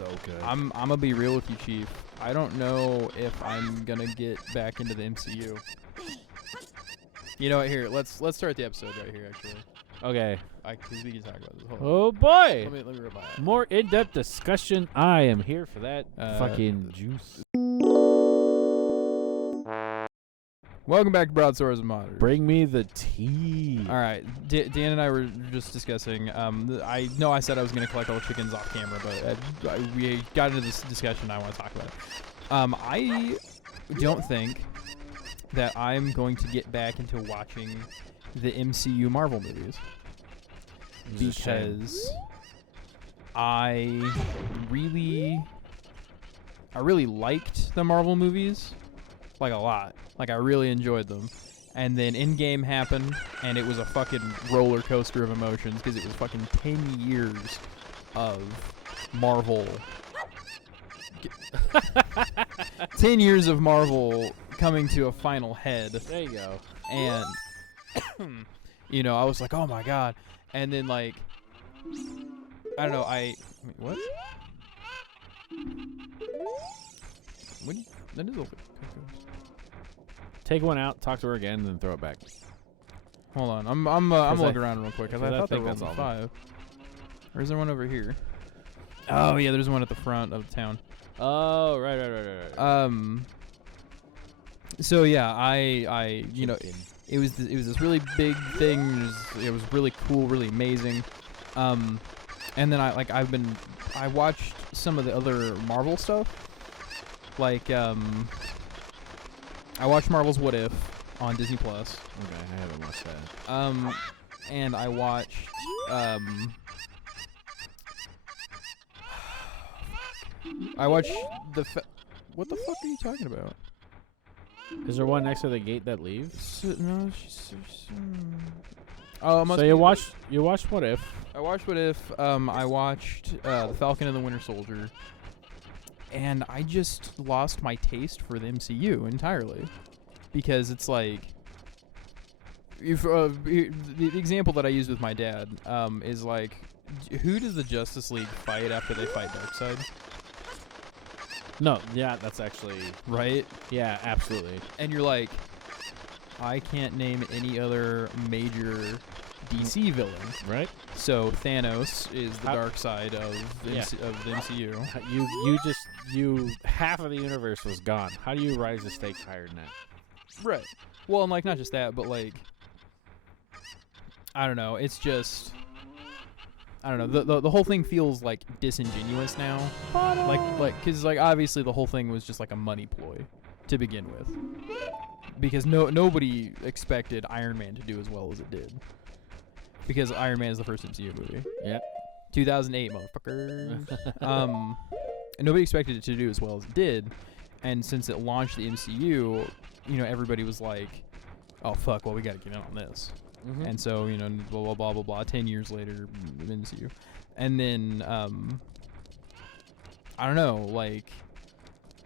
so good. I'm gonna be real with you, Chief. I don't know if I'm gonna get back into the MCU. You know what? Here, let's start the episode right here. Actually, Okay. Because we can talk about this. Hold on. Oh boy. Let me rip my eye. More in-depth discussion. I am here for that fucking juice. Welcome back to Broadswords and Monitors. Bring me the tea. All right, Dan and I were just discussing. I know I said I was going to collect all the chickens off camera, but we got into this discussion. And I want to talk about it. I don't think that I'm going to get back into watching the MCU Marvel movies because I really liked the Marvel movies, like a lot. Like, I really enjoyed them. And then Endgame happened, and it was a fucking roller coaster of emotions because it was fucking 10 years of Marvel. 10 years of Marvel coming to a final head. There you go. And, you know, I was like, oh my god. And then, like, I don't know, wait, what? That is a... Take one out, talk to her again, and then throw it back. Hold on, I'm looking around real quick because I thought there was 5. Or is there one over here? Oh yeah, there's one at the front of town. Oh, right. So yeah, I you know, it was this really big thing. It was really cool, really amazing. And then I watched some of the other Marvel stuff, like I watched Marvel's What If on Disney Plus. Okay, I haven't watched that. And I watched what the fuck are you talking about? Is there one next to the gate that leaves? No, oh, so you watched What If? I watched What If. I watched The Falcon and the Winter Soldier. And I just lost my taste for the MCU entirely. Because it's like... the example that I used with my dad is like, who does the Justice League fight after they fight Darkseid? No, yeah, that's actually... Right? Yeah, absolutely. And you're like, I can't name any other major DC villain. Right? So Thanos is the dark side of the MCU. You half of the universe was gone. How do you rise the stakes higher than that? Right. Well, and like not just that, but like, I don't know. It's just, I don't know. The whole thing feels like disingenuous now. Like, cause like obviously the whole thing was just like a money ploy to begin with, because nobody expected Iron Man to do as well as it did. Because Iron Man is the first MCU movie. Yep. 2008, motherfucker. And nobody expected it to do as well as it did. And since it launched the MCU, you know, everybody was like, oh, fuck, well, we got to get in on this. Mm-hmm. And so, you know, blah, blah, blah, blah, blah. 10 years later, MCU. And then, I don't know, like,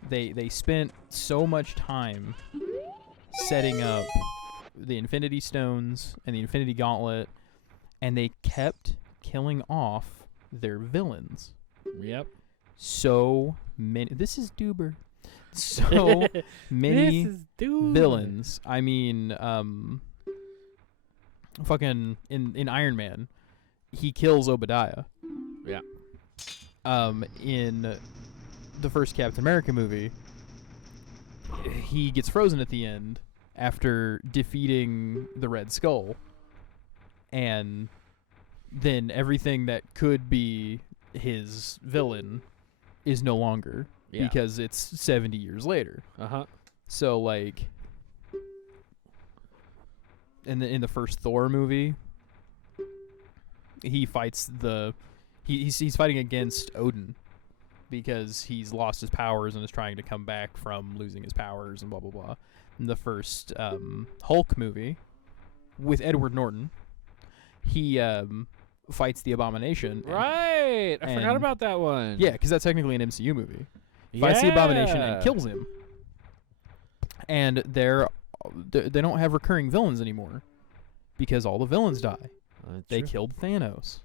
they spent so much time setting up the Infinity Stones and the Infinity Gauntlet, and they kept killing off their villains. Yep. So many. This is Duber. So many villains. I mean, fucking in Iron Man, he kills Obadiah. Yeah. In the first Captain America movie, he gets frozen at the end after defeating the Red Skull. And then everything that could be his villain is no longer because it's 70 years later. Uh-huh. So like in the first Thor movie, he fights he's fighting against Odin because he's lost his powers and is trying to come back from losing his powers and blah blah blah. In the first Hulk movie with Edward Norton, he fights the Abomination. Right. I forgot about that one. Yeah, because that's technically an MCU movie. Fights the Abomination and kills him. And they don't have recurring villains anymore because all the villains die. They killed Thanos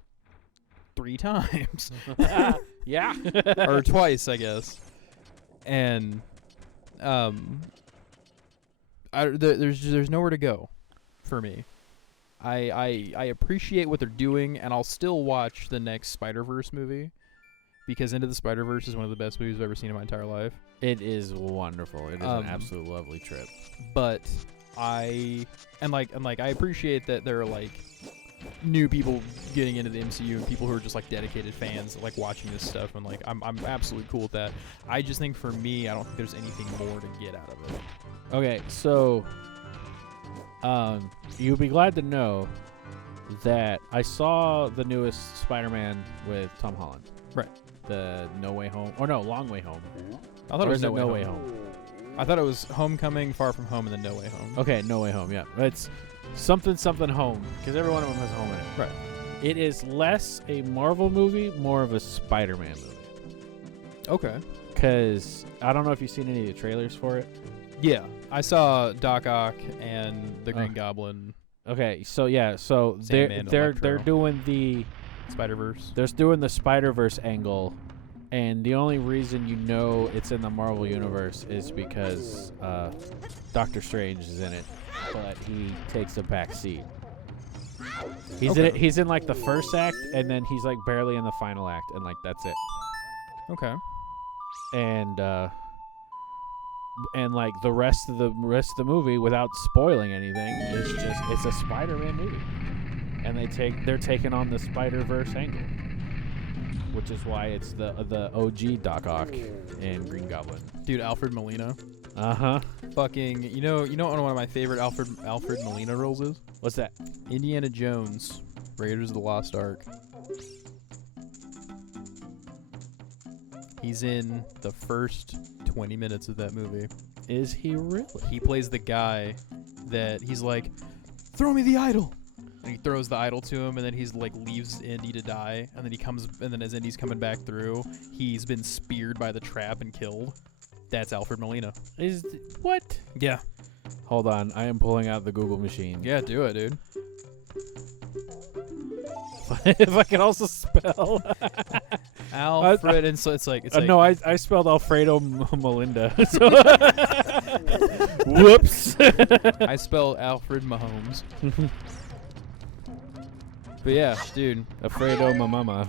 3 times. Yeah. or twice, I guess. And there's nowhere to go for me. I appreciate what they're doing, and I'll still watch the next Spider-Verse movie because Into the Spider-Verse is one of the best movies I've ever seen in my entire life. It is wonderful. It is an absolute lovely trip. But I appreciate that there are like new people getting into the MCU and people who are just like dedicated fans like watching this stuff, and like I'm absolutely cool with that. I just think for me, I don't think there's anything more to get out of it. Okay, so you'll be glad to know that I saw the newest Spider-Man with Tom Holland. Right. The No Way Home, or no, Long Way Home. I thought it was No Way Home. I thought it was Homecoming, Far From Home, and then No Way Home. Okay, No Way Home. Yeah, it's something home because every one of them has home in it. Right. It is less a Marvel movie, more of a Spider-Man movie. Okay. Because I don't know if you've seen any of the trailers for it. Yeah, I saw Doc Ock and the Green Goblin. Okay, so yeah, so Sandman, they're doing the Spider-Verse. They're doing the Spider-Verse angle, and the only reason you know it's in the Marvel universe is because Doctor Strange is in it, but he takes a back seat. He's in it, he's in like the first act, and then he's like barely in the final act, and like that's it. Okay. And like the rest of the movie, without spoiling anything, is just it's a Spider-Man movie, and they're taking on the Spider-Verse angle, which is why it's the OG Doc Ock and Green Goblin. Dude, Alfred Molina. Fucking you know what one of my favorite Alfred Molina roles is? What's that? Indiana Jones, Raiders of the Lost Ark. He's in the first 20 minutes of that movie. Is he really? He plays the guy that he's like, throw me the idol. And he throws the idol to him, and then he's like leaves Indy to die, and then as Indy's coming back through, he's been speared by the trap and killed. That's Alfred Molina. What? Yeah. Hold on, I am pulling out the Google machine. Yeah, do it, dude. If I can also spell Alfred, and so it's like no, I spelled Alfredo Melinda. Whoops. I spelled Alfred Mahomes. But yeah, dude, Alfredo Mamama.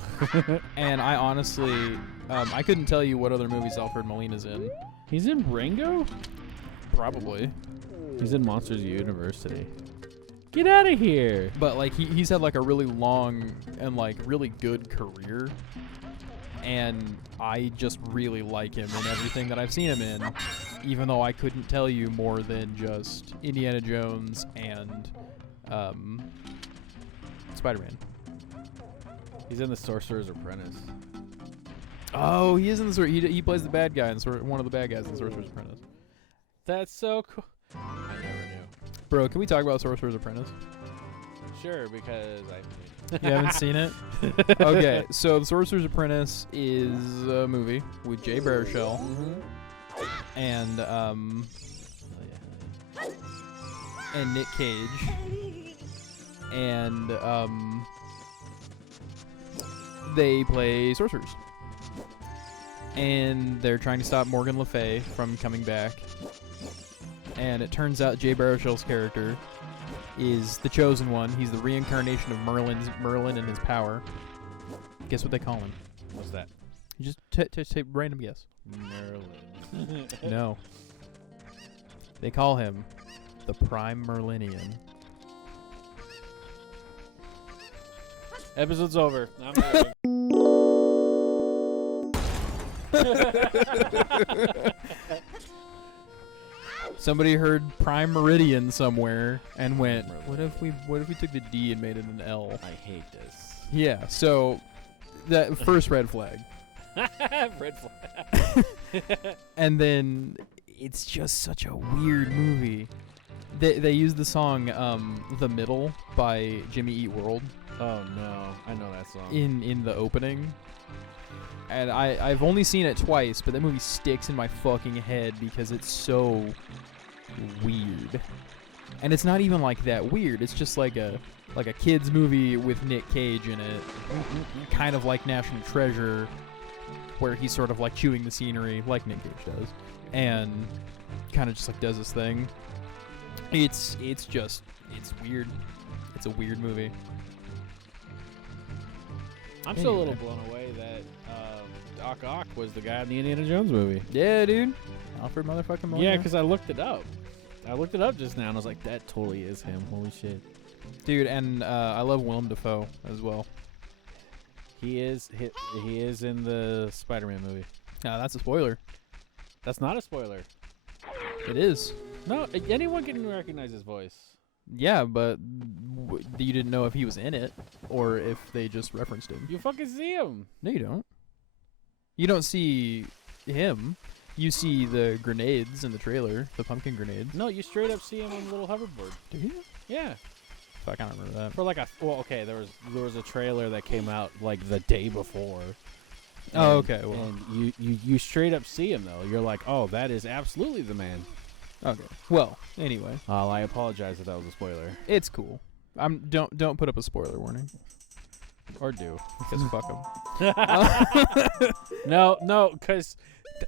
And I honestly, I couldn't tell you what other movies Alfred Molina's in. He's in Rango? Probably. He's in Monsters University. Get out of here. But like he's had like a really long and like really good career, and I just really like him in everything that I've seen him in, even though I couldn't tell you more than just Indiana Jones and Spider-Man. He's in The Sorcerer's Apprentice. Oh, he is in the he plays the bad guy in one of the bad guys in Sorcerer's Apprentice. That's so cool. I never knew. Bro, can we talk about Sorcerer's Apprentice? Sure, because You haven't seen it? Okay, so The Sorcerer's Apprentice is a movie with Jay Baruchel and Nick Cage, and they play sorcerers, and they're trying to stop Morgan Le Fay from coming back. And it turns out Jay Baruchel's character is the chosen one. He's the reincarnation of Merlin and his power. Guess what they call him? What's that? Just take random guess. Merlin. No. They call him the Prime Merlinian. Episode's over. I'm leaving. Somebody heard Prime Meridian somewhere and went, what if we took the D and made it an L? I hate this. Yeah, so that first red flag. Red flag. And then it's just such a weird movie. They use the song The Middle by Jimmy Eat World. Oh no, I know that song. In the opening. And I've only seen it twice, but that movie sticks in my fucking head because it's so weird. And it's not even like that weird. It's just like a kids movie with Nick Cage in it. Kind of like National Treasure. where he's sort of like chewing the scenery like Nick Cage does, and kind of just like does his thing. It's weird. It's a weird movie. I'm still a little blown away that Doc Ock was the guy in the Indiana Jones movie. Yeah, dude. Alfred motherfucking Molina. Yeah, because I looked it up. I looked it up just now, and I was like, that totally is him. Holy shit. Dude, and I love Willem Dafoe as well. He is in the Spider-Man movie. That's a spoiler. That's not a spoiler. It is. No, anyone can recognize his voice. Yeah, but you didn't know if he was in it or if they just referenced him. You fucking see him. No, you don't. You don't see him. You see the grenades in the trailer, the pumpkin grenades. No, you straight up see him on the little hoverboard. Do you? Yeah. Fuck, I don't remember that. For like okay, there was a trailer that came out like the day before. Oh, okay. Well, and you straight up see him though. You're like, oh, that is absolutely the man. okay. Well, anyway, I apologize if that was a spoiler. it's cool. Don't put up a spoiler warning Or do. because fuck them. No, because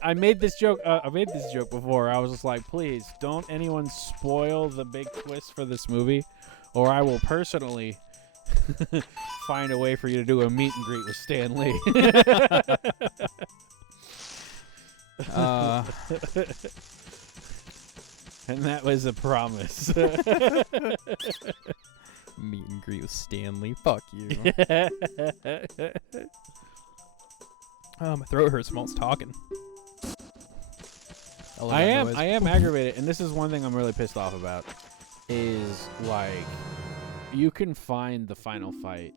I made this joke before. I was just like, please don't anyone spoil the big twist for this movie, or I will personally find a way for you to do a meet and greet with Stan Lee. And that was a promise. Meet and greet with Stanley. Fuck you. Oh, my throat hurts from all this talking. I am aggravated, and this is one thing I'm really pissed off about. Is like, you can find the final fight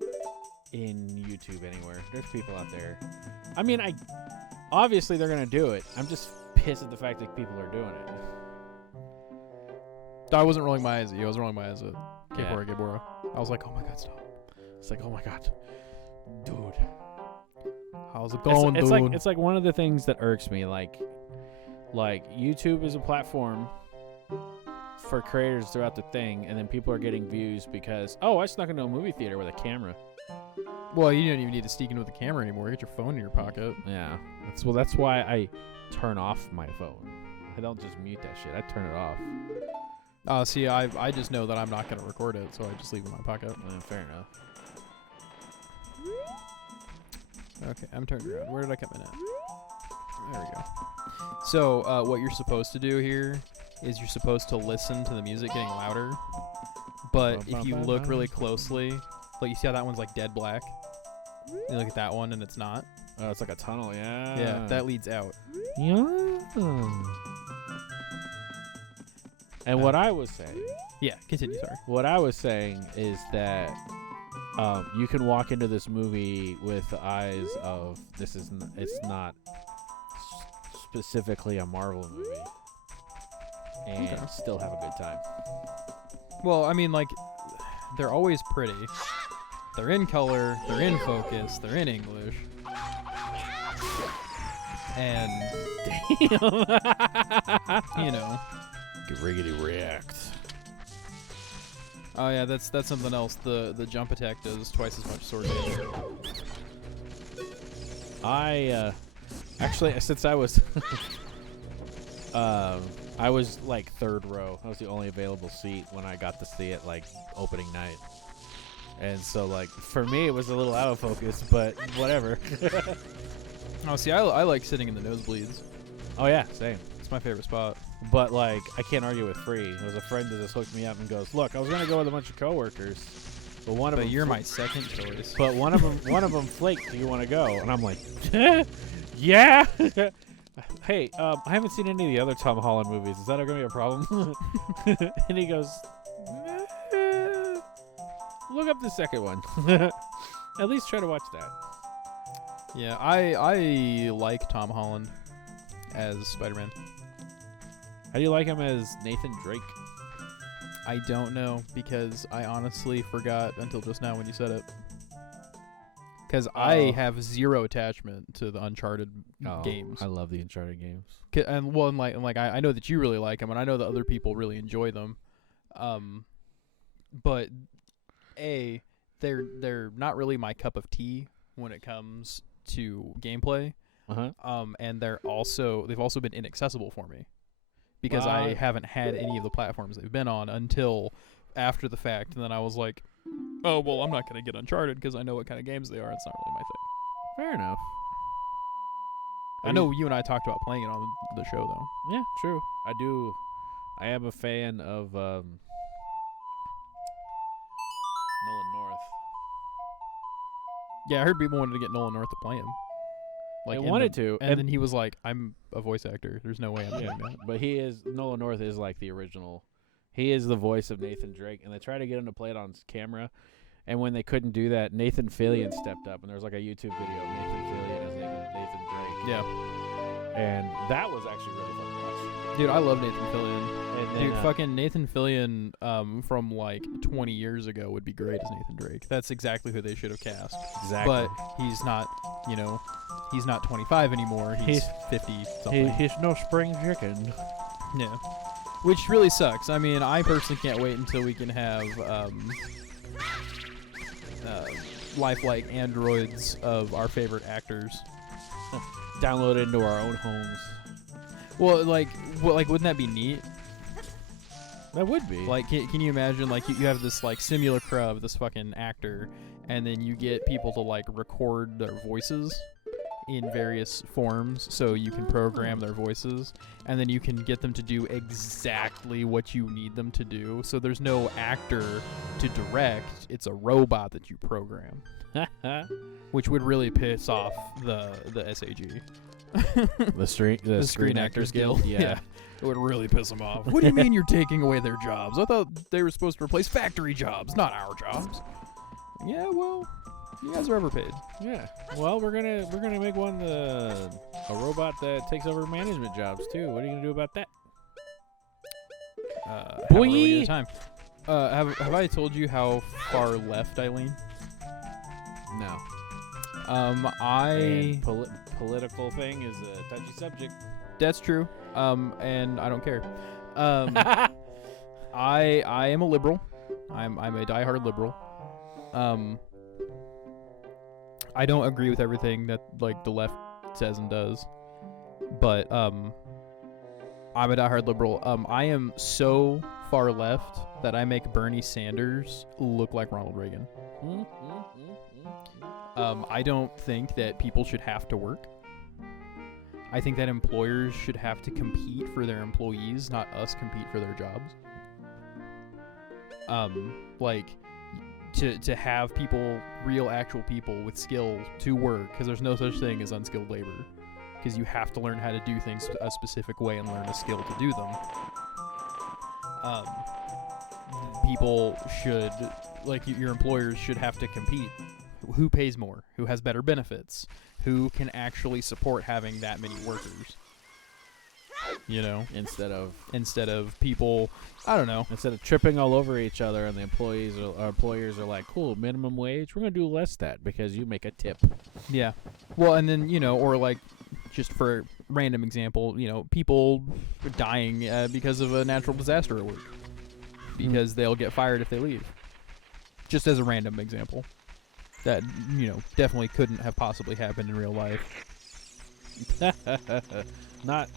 in YouTube anywhere. There's people out there. I mean, obviously they're gonna do it. I'm just pissed at the fact that people are doing it. I wasn't rolling my eyes at you. I was rolling my eyes at Gabora. I was like, oh my god, stop. It's like, oh my god, dude. How's it going, dude? It's like one of the things that irks me. Like YouTube is a platform for creators throughout the thing, and then people are getting views because, oh, I snuck into a movie theater with a camera. Well, you don't even need to sneak in with a camera anymore. Get your phone in your pocket. Yeah. That's why I turn off my phone. I don't just mute that shit. I turn it off. See, I just know that I'm not going to record it, so I just leave it in my pocket. Fair enough. Okay, I'm turned around. Where did I come in at? There we go. So, what you're supposed to do here is you're supposed to listen to the music getting louder, but if you look really closely, like you see how that one's like dead black? You look at that one and it's not. Oh, it's like a tunnel, yeah. Yeah, that leads out. Yeah. And what I was saying... Yeah, continue, sorry. What I was saying is that you can walk into this movie with the eyes of, it's not specifically a Marvel movie, and still have a good time. Well, I mean, like, they're always pretty. They're in color, they're in focus, they're in English. And, Damn. you know. Riggedy react. Oh yeah, that's something else. The jump attack does twice as much sword damage. Actually, since I was I was like third row. I was the only available seat when I got to see it like opening night. And so like for me it was a little out of focus, but whatever. Oh, see, I like sitting in the nosebleeds. Oh yeah, same. It's my favorite spot. But like I can't argue with free. There was a friend that just hooked me up and goes, "Look, I was gonna go with a bunch of coworkers, but one of them." But you're my second choice. But one of them flaked. Do you want to go? And I'm like, yeah. Hey, I haven't seen any of the other Tom Holland movies. Is that gonna be a problem? And he goes, look up the second one. At least try to watch that. Yeah, I like Tom Holland as Spider-Man. How do you like him as Nathan Drake? I don't know, because I honestly forgot until just now when you said it. Because I have zero attachment to the Uncharted games. I love the Uncharted games. And I know that you really like them, and I know that other people really enjoy them. But they're not really my cup of tea when it comes to gameplay. And they've also been inaccessible for me because I haven't had any of the platforms they've been on until after the fact. And then I was like, oh, well, I'm not going to get Uncharted because I know what kind of games they are. It's not really my thing. Fair enough. I know you and I talked about playing it on the show, though. Yeah, true. I do. I am a fan of Nolan North. Yeah, I heard people wanted to get Nolan North to play him. They wanted to. And then he was like, I'm a voice actor. There's no way I'm doing that. But Nolan North is like the original. He is the voice of Nathan Drake, and they tried to get him to play it on camera. And when they couldn't do that, Nathan Fillion stepped up, and there was like a YouTube video of Nathan Fillion as Nathan Drake. Yeah. And that was actually really fun to watch. Dude, I love Nathan Fillion. And then, Dude, fucking Nathan Fillion from like 20 years ago would be great as Nathan Drake. That's exactly who they should have cast. Exactly. But he's not, he's not 25 anymore. He's 50-something. He's no spring chicken. Yeah. Which really sucks. I mean, I personally can't wait until we can have lifelike androids of our favorite actors downloaded into our own homes. Well, wouldn't that be neat? That would be. Like, can you imagine, like, you have this, like, simulacra of this fucking actor, and then you get people to, like, record their voices in various forms so you can program their voices, and then you can get them to do exactly what you need them to do. So there's no actor to direct. It's a robot that you program. Which would really piss off the SAG. the Screen Actors Guild. Yeah. It would really piss them off. What do you mean you're taking away their jobs? I thought they were supposed to replace factory jobs, not our jobs. Yeah, well, you guys are overpaid. Yeah. Well, we're gonna make one a robot that takes over management jobs too. What are you gonna do about that? Have a really good time. Have I told you how far left I lean? No. Political thing is a touchy subject. That's true. And I don't care. I am a liberal. I'm a diehard liberal. I don't agree with everything that like the left says and does, but I'm a diehard liberal. I am so far left that I make Bernie Sanders look like Ronald Reagan. I don't think that people should have to work. I think that employers should have to compete for their employees, not us compete for their jobs. To have people, real actual people with skills to work, because there's no such thing as unskilled labor, because you have to learn how to do things a specific way and learn a skill to do them. People should, like, your employers should have to compete. Who pays more? Who has better benefits? Who can actually support having that many workers? You know, instead of people, I don't know. Instead of tripping all over each other, and the employers are like, "Cool, minimum wage. We're gonna do less that because you make a tip." Yeah. Well, and then or like, just for a random example, people dying because of a natural disaster at work, because they'll get fired if they leave. Just as a random example. That, definitely couldn't have possibly happened in real life. Not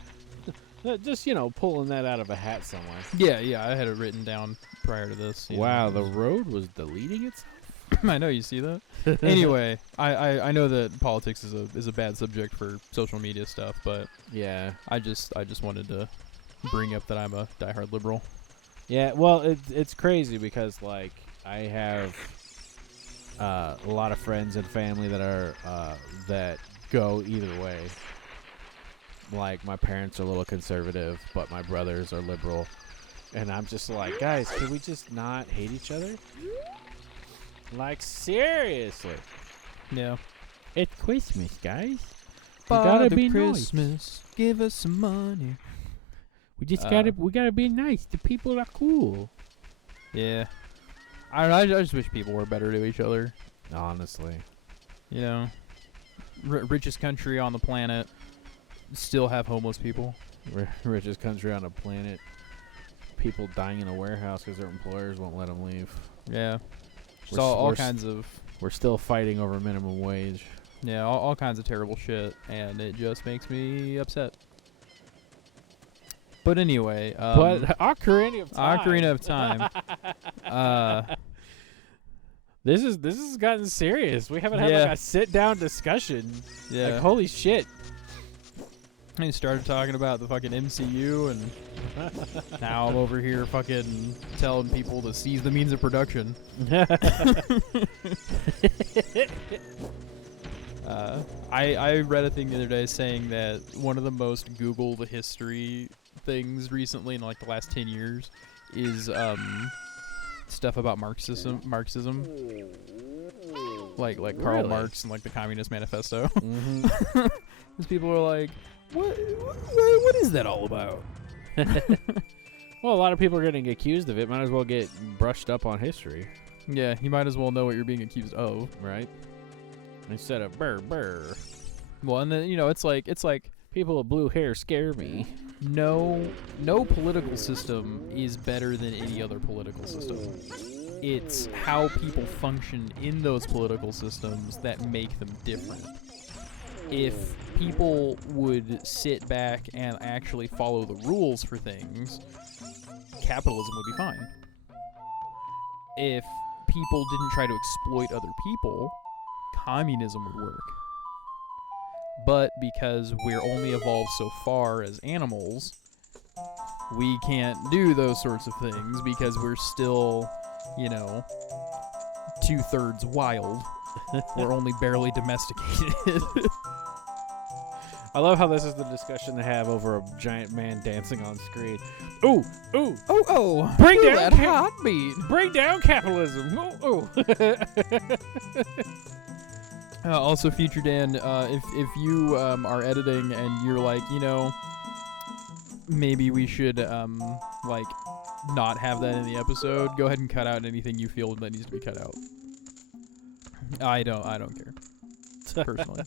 just, pulling that out of a hat somewhere. Yeah, I had it written down prior to this. Wow, the road was deleting itself? I know, you see that? Anyway, I know that politics is a bad subject for social media stuff, but yeah, I just wanted to bring up that I'm a diehard liberal. Yeah, well, it's crazy because, like, I have a lot of friends and family that are that go either way. Like, my parents are a little conservative, but my brothers are liberal, and I'm just like, guys, can we just not hate each other? Like, seriously. Yeah. It's Christmas, guys. We Father gotta be Christmas, nice. give us some money. We just gotta be nice. The people are cool. Yeah. I don't know. I just wish people were better to each other. Honestly. Richest country on the planet, still have homeless people. Richest country on the planet. People dying in a warehouse because their employers won't let them leave. Yeah. All kinds of... We're still fighting over minimum wage. Yeah, all kinds of terrible shit, and it just makes me upset. But anyway, but Ocarina of Time. Ocarina of Time. This has gotten serious. We haven't had like a sit down discussion. Yeah. Like, holy shit. He started talking about the fucking MCU, and now I'm over here fucking telling people to seize the means of production. I read a thing the other day saying that one of the most Googled history things recently in like the last 10 years is stuff about Marxism. Like Karl Really? Marx and like the Communist Manifesto. Mm-hmm. Because people are like, what is that all about? Well, a lot of people are getting accused of it. Might as well get brushed up on history, Yeah, you might as well know what you're being accused of. right? Instead of burr burr. Well, and then it's like People with blue hair scare me. no political system is better than any other political system. It's how people function in those political systems that make them different. If people would sit back and actually follow the rules for things, capitalism would be fine. If people didn't try to exploit other people, communism would work. But because we're only evolved so far as animals, we can't do those sorts of things because we're still, 2/3 wild. We're only barely domesticated. I love how this is the discussion they have over a giant man dancing on screen. Ooh, ooh, Oh, Bring feel down that heartbeat. bring down capitalism. Ooh, ooh. Also, FutureDan, if you are editing and you're like, maybe we should not have that in the episode, go ahead and cut out anything you feel that needs to be cut out. I don't care. Personally.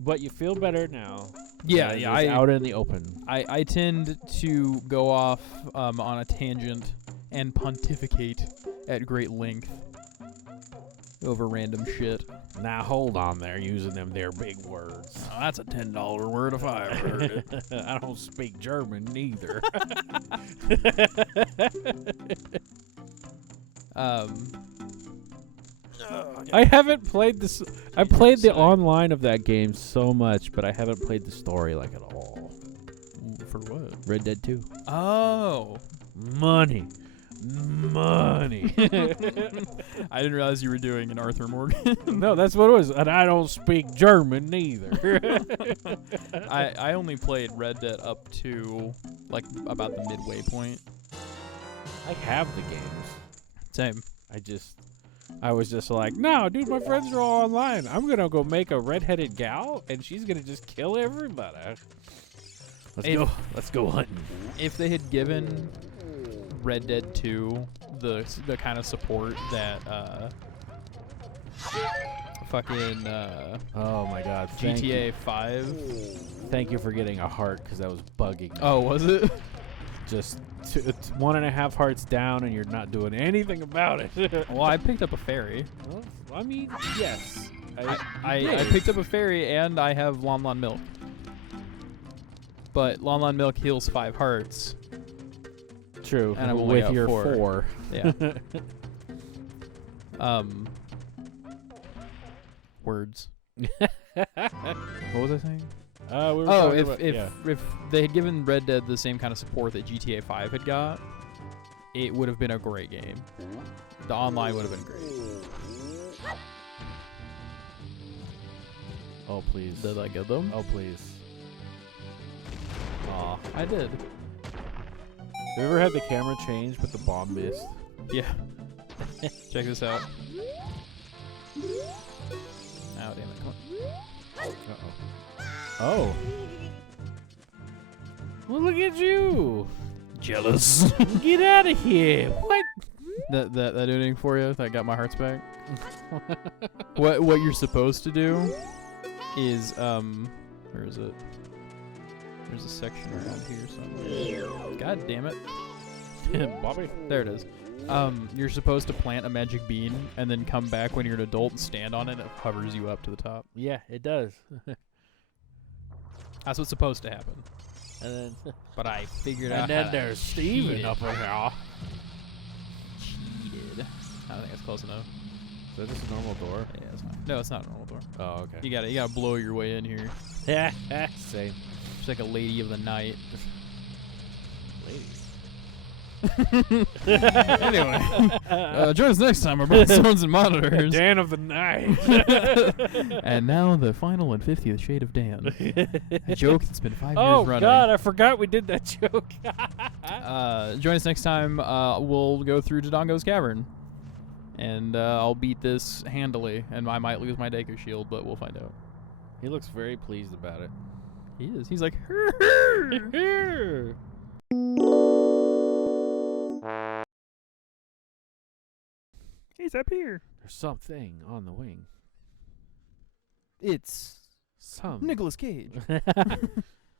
But you feel better now. Yeah, It's yeah. out in the open. I tend to go off on a tangent and pontificate at great length over random shit. Now hold on there, using them there big words. Oh, that's a $10 word if I ever heard it. I don't speak German neither. I haven't played this. I played the online of that game so much, but I haven't played the story like at all. For what? Red Dead 2. Oh. Money. Money. I didn't realize you were doing an Arthur Morgan. No, that's what it was. And I don't speak German neither. I only played Red Dead up to like about the midway point. I have the games. Same. I was just like, no, dude, my friends are all online. I'm going to go make a redheaded gal, and she's going to just kill everybody. Let's go hunting. If they had given Red Dead 2 the kind of support that fucking Oh, my God. GTA 5. Thank you for getting a heart, because that was bugging me. Oh, was it? Just it's 1.5 hearts down, and you're not doing anything about it. Well, I picked up a fairy. Well, I mean, yes. I picked up a fairy, and I have Lon Lon Milk. But Lon Lon Milk heals 5 hearts. True. And I'm only with at your 4. 4. Yeah. Words. What was I saying? We were talking about, if they had given Red Dead the same kind of support that GTA 5 had got, it would have been a great game. The online would have been great. Oh, please. Did I get them? Oh, please. Aw. I did. Have you ever had the camera change but the bomb missed? Yeah. Check this out. Oh, damn it. Come on. Uh-oh. Oh. Well, look at you. Jealous. Get out of here. What? that do anything for you? That got my hearts back? What you're supposed to do is, where is it? There's a section around here somewhere. God damn it. Bobby? There it is. You're supposed to plant a magic bean and then come back when you're an adult and stand on it. It hovers you up to the top. Yeah, it does. That's what's supposed to happen. And then, But I figured out. and then there's Steven up in here. Cheated. I don't think that's close enough. Is this a normal door? Yeah, it's not. No, it's not a normal door. Oh, okay. You gotta blow your way in here. Yeah, same. She's like a lady of the night. Lady. Anyway, join us next time on Broadswords and Monitors. Dan of the night. And now the final and 50th shade of Dan. A joke that's been 5 years Oh running. God, I forgot we did that joke. Join us next time. We'll go through Dodongo's cavern. And I'll beat this handily. And I might lose my Deku shield, but we'll find out. He looks very pleased about it. He is. He's like, he's up here. There's something on the wing. It's Some Nicolas Cage.